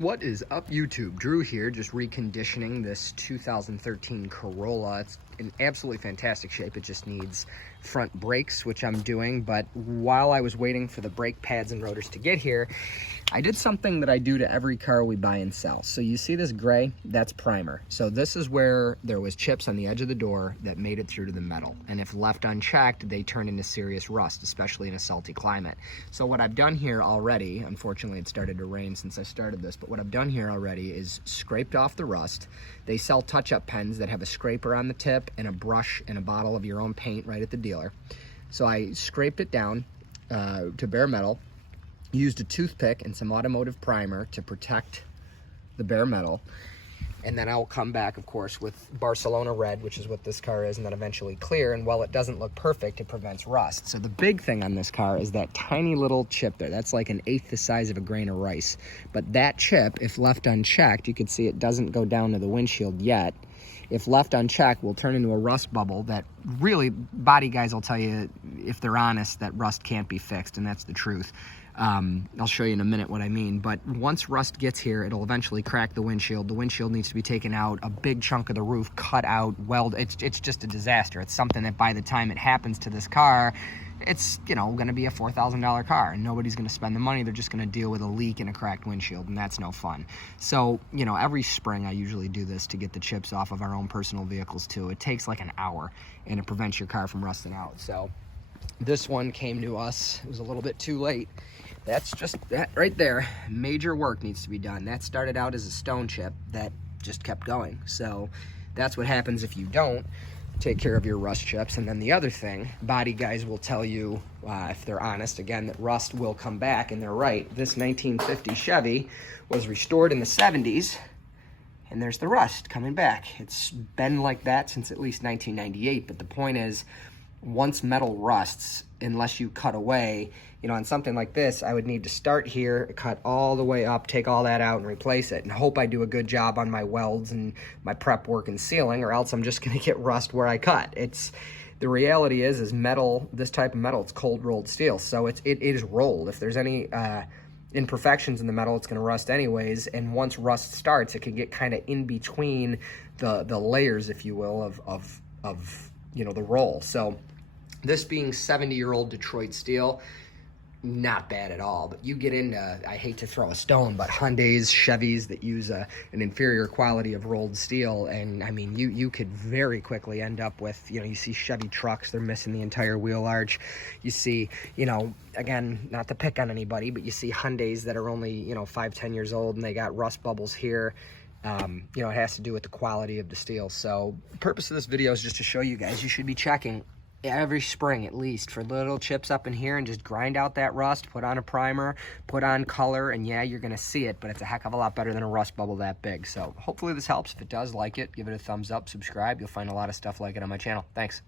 What is up, YouTube? Drew here, just reconditioning this 2013 Corolla. It's in absolutely fantastic shape. It just needs front brakes, which I'm doing, but while I was waiting for the brake pads and rotors to get here, I did something that I do to every car we buy and sell. So you see this gray? That's primer. So this is where there was chips on the edge of the door that made it through to the metal. And if left unchecked, they turn into serious rust, especially in a salty climate. So what I've done here already, unfortunately it started to rain since I started this, but what I've done here already is scraped off the rust. They sell touch-up pens that have a scraper on the tip and a brush and a bottle of your own paint right at the dealer. So I scraped it down to bare metal, used a toothpick and some automotive primer to protect the bare metal, and then I'll come back, of course, with Barcelona red, which is what this car is, and then eventually clear. And while it doesn't look perfect, it prevents rust. So the big thing on this car is that tiny little chip there. That's like an eighth the size of a grain of rice. But that chip, if left unchecked, you can see it doesn't go down to the windshield yet. If left unchecked, will turn into a rust bubble that really, body guys will tell you, if they're honest, that rust can't be fixed, and that's the truth. I'll show you in a minute what I mean, but once rust gets here, it'll eventually crack the windshield. The windshield needs to be taken out, a big chunk of the roof cut out, welded. It's just a disaster. It's something that by the time it happens to this car, it's, you know, gonna be a $4,000 car, and nobody's gonna spend the money. They're just gonna deal with a leak and a cracked windshield, and that's no fun. So, you know, every spring I usually do this to get the chips off of our own personal vehicles too. It takes like an hour, and it prevents your car from rusting out. So this one came to us, it was a little bit too late. That's just that right there. Major work needs to be done. That started out as a stone chip that just kept going. So that's what happens if you don't take care of your rust chips. And then the other thing, body guys will tell you, if they're honest, again, that rust will come back, and they're right. This 1950 Chevy was restored in the 70s, and there's the rust coming back. It's been like that since at least 1998, but the point is, once metal rusts, unless you cut away, you know, on something like this, I would need to start here, cut all the way up, take all that out and replace it, and hope I do a good job on my welds and my prep work and sealing, or else I'm just gonna get rust where I cut. The reality is metal, this type of metal, it's cold rolled steel, so it is rolled. If there's any imperfections in the metal, it's gonna rust anyways, and once rust starts, it can get kind of in between the layers, if you will, of you know, the roll. So this being 70-year-old Detroit steel, not bad at all. But you get into, I hate to throw a stone, but Hyundais, Chevys that use an inferior quality of rolled steel, and I mean, you could very quickly end up with, you know, you see Chevy trucks, they're missing the entire wheel arch. You see, you know, again, not to pick on anybody, but you see Hyundais that are only, you know, 5-10 years old, and they got rust bubbles here. You know, it has to do with the quality of the steel. So the purpose of this video is just to show you guys, you should be checking every spring at least for little chips up in here, and just grind out that rust, put on a primer, put on color, and yeah, you're gonna see it, but it's a heck of a lot better than a rust bubble that big. So hopefully this helps. If it does, like it, give it a thumbs up, subscribe. You'll find a lot of stuff like it on my channel. Thanks.